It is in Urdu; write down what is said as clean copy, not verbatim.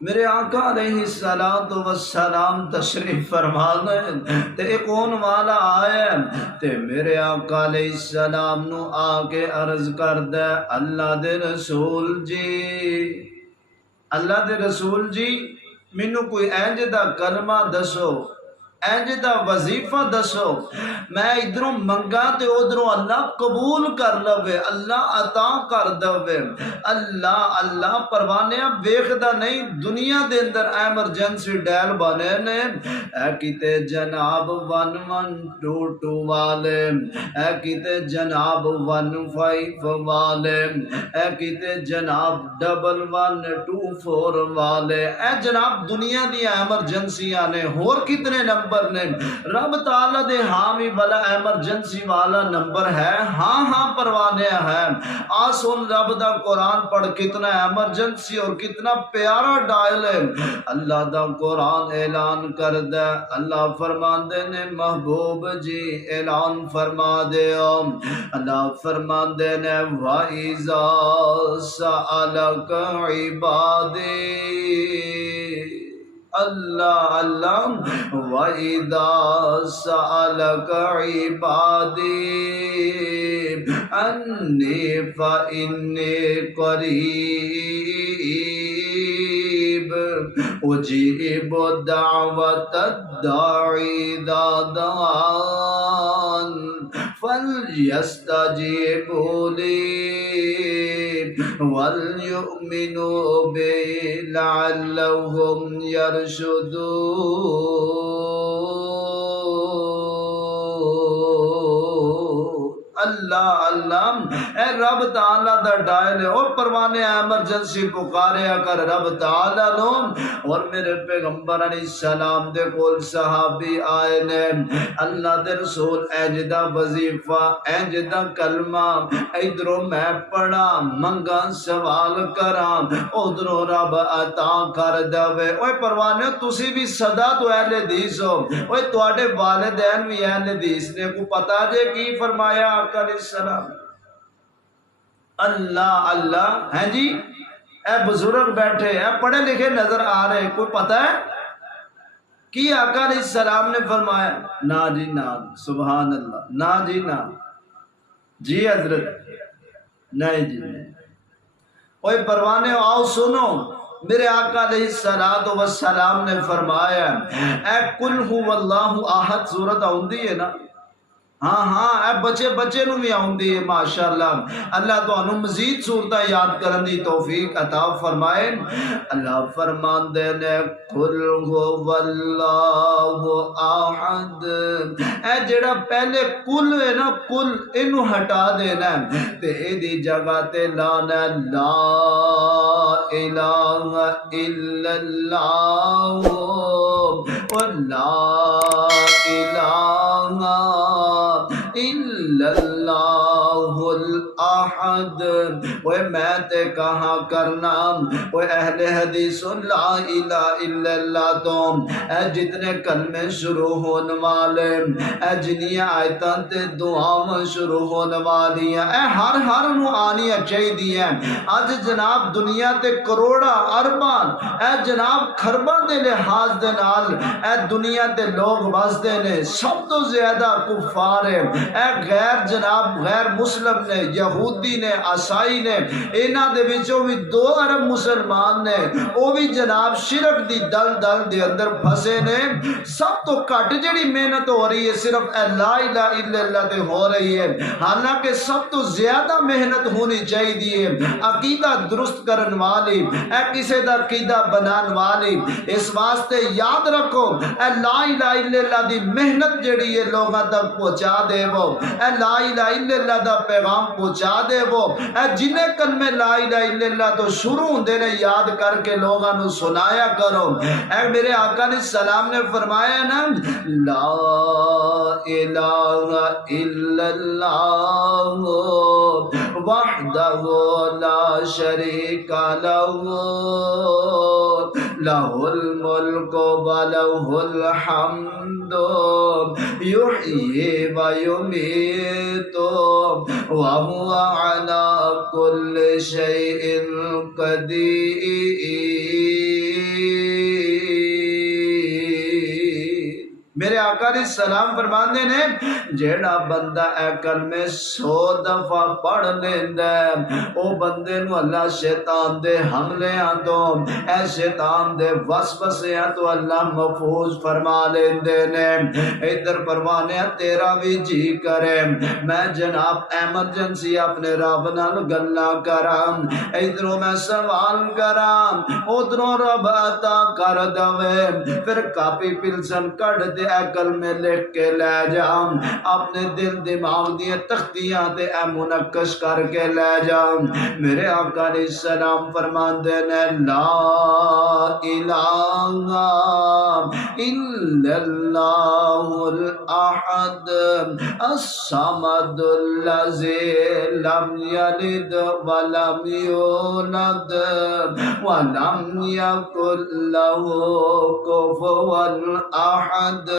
میرے آقا علیہ الصلوۃ والسلام تشریف فرما گئے تے ایک کون والا آیا تے میرے آقا علیہ السلام نو آ کے عرض کردا اللہ دے رسول جی، اللہ دے رسول جی مینوں کوئی انج دا کلمہ دسو، انج دا وظیفہ دسو میں ادھروں منگا تے ادھروں اللہ قبول کر لوے، اللہ عطا کر دے۔ اللہ اللہ پروانیا ویکھدا نہیں دنیا دے اندر ایمرجنسی ڈائل بنے نے، اے کیتے جناب 1122 والے، اے کیتے جناب 15 والے، اے کیتے جناب 1124 والے، اے جناب دنیا دی ایمرجنسیاں نے، اور کتنے نمبر نے؟ رب تعالیٰ دے حامی والا ایمرجنسی والا نمبر ہے، ہاں ہاں پروانے ہے۔ آ سن رب دا قرآن پڑھ، کتنا ایمرجنسی اور کتنا پیارا ڈائل ہے۔ اللہ دا قرآن اعلان کردہ، اللہ فرماندے نے محبوب جی اعلان فرما دے، اللہ فرماندے نے وَإِذَا سَأَلَكَ عِبَادِي، اللہ اللہ وَإِذَا سَأَلَكَ عِبَادِي أَنِّي فَإِنِّي قَرِيبٌ أُجِيبُ دَعْوَةَ الدَّاعِ إِذَا دَعَانِ فَلْيَسْتَجِيبُوا لِي وَلْيُؤْمِنُوا بِي لَعَلَّهُمْ يَرْشُدُونَ۔ اللہ اللہ اے رب تعالیٰ دا ڈائل ہے، اور پروانے ایمرجنسی پکاریا کر رب تعالیٰ نو۔ اور میرے پیغمبر علیہ السلام دے کول صحابی آئے نے، اللہ دے رسول انج دا وظیفہ انج دا کلمہ ادھروں میں پڑھا منگا سوال کراں ادھروں رب عطا کر دے۔ اوے پروانے تسی بھی صدا تو اہل حدیث ہو، اوے تواڈے والدین بھی اہل حدیث نے، کو پتا جے کی فرمایا آقا علیہ السلام؟ اللہ اللہ ہیں جی، اے بزرگ بیٹھے اے پڑھے لکھے نظر آ رہے، کوئی پتہ ہے کی آقا علیہ السلام نے فرمایا؟ نا جی نا، سبحان اللہ، نا جی نا، جی حضرت نہیں جی نہیں۔ اوے پروانے آؤ سنو، میرے آقا علیہ السلام نے فرمایا اے قل هو اللہ احد سورت آؤندی ہے نا، ہاں ہاں اے بچے بچے نو بھی آؤندی ہے ماشاءاللہ، اللہ تو انہوں مزید صورتہ یاد کرن دی توفیق عطا فرمائے۔ اللہ فرماندے نے قل هو اللہ احد، اے جڑا پہلے کل ہے نا، کل انو ہٹا دینا تے اے دی جگہ تے لانا لا الہ الا اللہ، اور لا الہ الا اللہ الاحد۔ وہ میں تے کہاں کرنا، وہ اہل حدیث لا الہ الا اللہ تو اے جتنے کلمے شروع ہونے والے، اے جنیاں آیتاں تے دعاواں شروع ہونے والیاں، اے ہر نو آنیاں چاہیے۔ اج جناب دنیا تے کروڑا ارباں اے جناب خرباں دے لحاظ دے نال اے دنیا تے لوگ بسدے نے، سب تو زیادہ کفار ہے، اے غیر جناب غیر مسلم نے، یہودی نے، عیسائی نے، انہاں دے وچوں بھی 2 ارب مسلمان نے، وہ بھی جناب شرک دی دل دے اندر پھسے نے۔ سب تو کٹ جڑی محنت ہو رہی ہے صرف اے لا الہ الا اللہ تے ہو رہی ہے، حالانکہ سب تو زیادہ محنت ہونی چاہیے عقیدہ درست کرن والی، اے کسے دا عقیدہ بنان والی۔ اس واسطے یاد رکھو اے لا الہ الا اللہ دی محنت جڑی ہے لوگاں تک پہنچا دے وہ، اے لا الہ الا اللہ دا پیغام پہنچا دے وہ، اے جنہیں کلمے لا الہ الا اللہ تو شروع ہوندے نے یاد کر کے لوگاں نو سنایا کرو۔ اے میرے آقا علیہ السلام نے فرمایا نا لا الہ الا اللہ وحدہ لا شریک لہ لہ الملک ولہ الحمد یحیی ویمیت وہو علی کل شیء قدیر۔ آقا علیہ السلام فرماندے نے جیڑا بندہ اے کلمے 100 دفعہ پڑھ لیندا ہے او بندے نو اللہ شیطان دے حملیاں تو اے شیطان دے وسوسیاں تو اللہ محفوظ فرما لیندے نے۔ ادھر پروانے تیرا بھی جی کرے میں جناب ایمرجنسی اپنے رب نال گلاں کراں، ادھروں میں سوال کراں ادھروں رب عطا کر دوے، پھر کاپی پنسل کڈ دے اے کلمے لکھ کے لے جاؤں، اپنے دل دماغ دیاں تختیاں تے اے منقش کر کے لے جاؤں۔ میرے آقا علیہ السلام فرماندے نے لا الہ الا اللہ الاحد الصمد الذی لم یلد ولم یولد ولم یکن له کفوا احد۔